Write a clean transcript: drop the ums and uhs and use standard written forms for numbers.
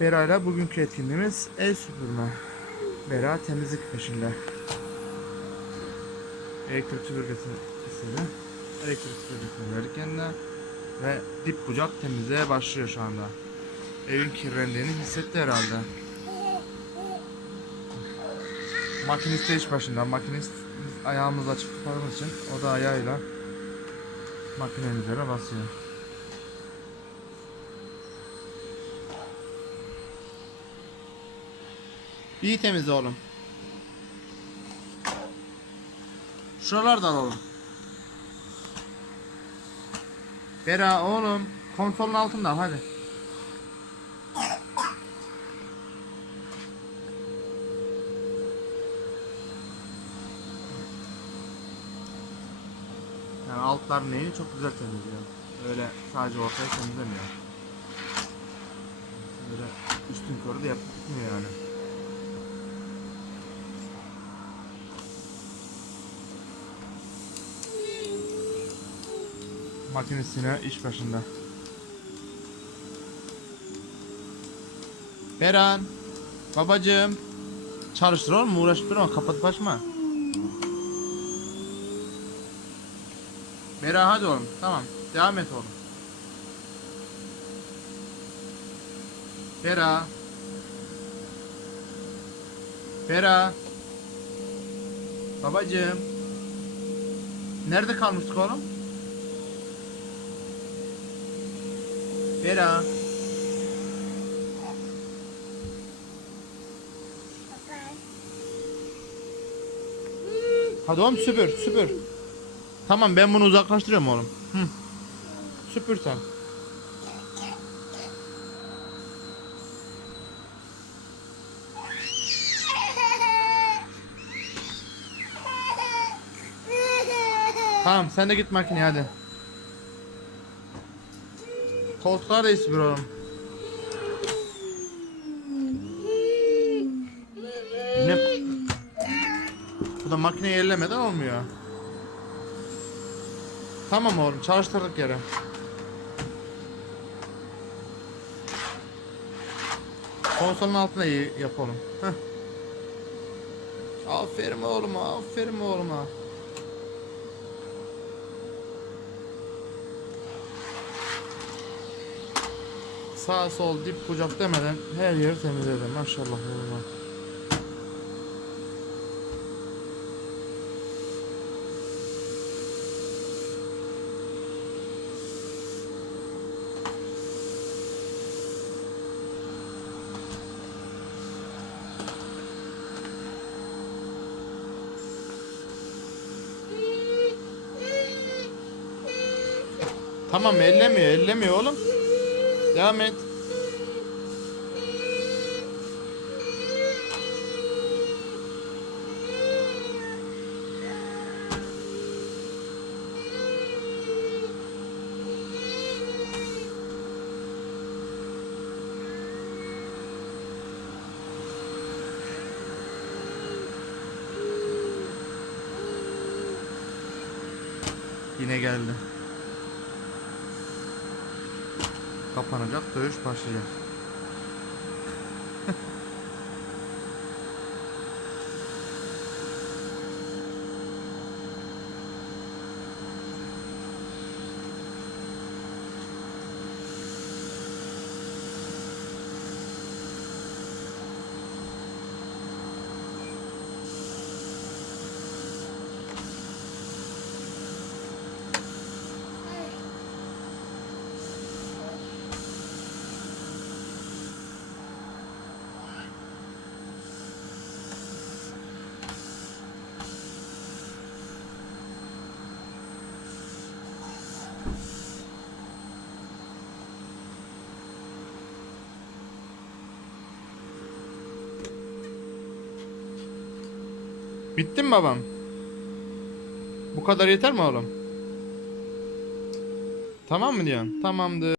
Bera'yla bugünkü etkinliğimiz ev süpürme. Bera temizlik peşinde. Elektrik süpürgesini istedi. Elektrik süpürgesini verdik kendine. Ve dip bucak temizliğe başlıyor şu anda. Evin kirlendiğini hissetti herhalde. Makinist de iş başında. Makinist ayağımızla açık tutmadığımız için o da ayağıyla makinenin üzerine basıyor. İyi temizle oğlum. Şuraları da alalım. Bera oğlum, konsolun altında hadi. Yani altlar neyini çok güzel temizliyor. Öyle sadece ortaya temizlemiyor. Böyle üstün körü de yapmıyor yani. Makinesine iş başında. Beran, babacığım, çalıştır oğlum, uğraşıp durma, kapatıp açma. Bera hadi oğlum, tamam, devam et oğlum. Bera, Bera, babacığım, nerede kalmıştık oğlum? Bera. Hadi oğlum süpür, süpür. Tamam ben bunu uzaklaştırıyorum oğlum. Hı. Süpür sen. Tamam sen de git makineye hadi. Koltuklar da süpür oğlum. Ne? Bu da makineyi ellemeden olmuyor. Tamam oğlum çalıştırdık yere. Konsolun altına iyi yapalım. Heh. Aferin oğluma, aferin oğluma. Sağ sol dip bucak demeden her yeri temizledim maşallah oğluma. Tamam ellemiyor, ellemiyor oğlum. Devam et. Yine geldi. Kapanacak, dövüş başlayacak. Bitti mi babam? Bu kadar yeter mi oğlum? Tamam mı diyorsun? Tamamdır.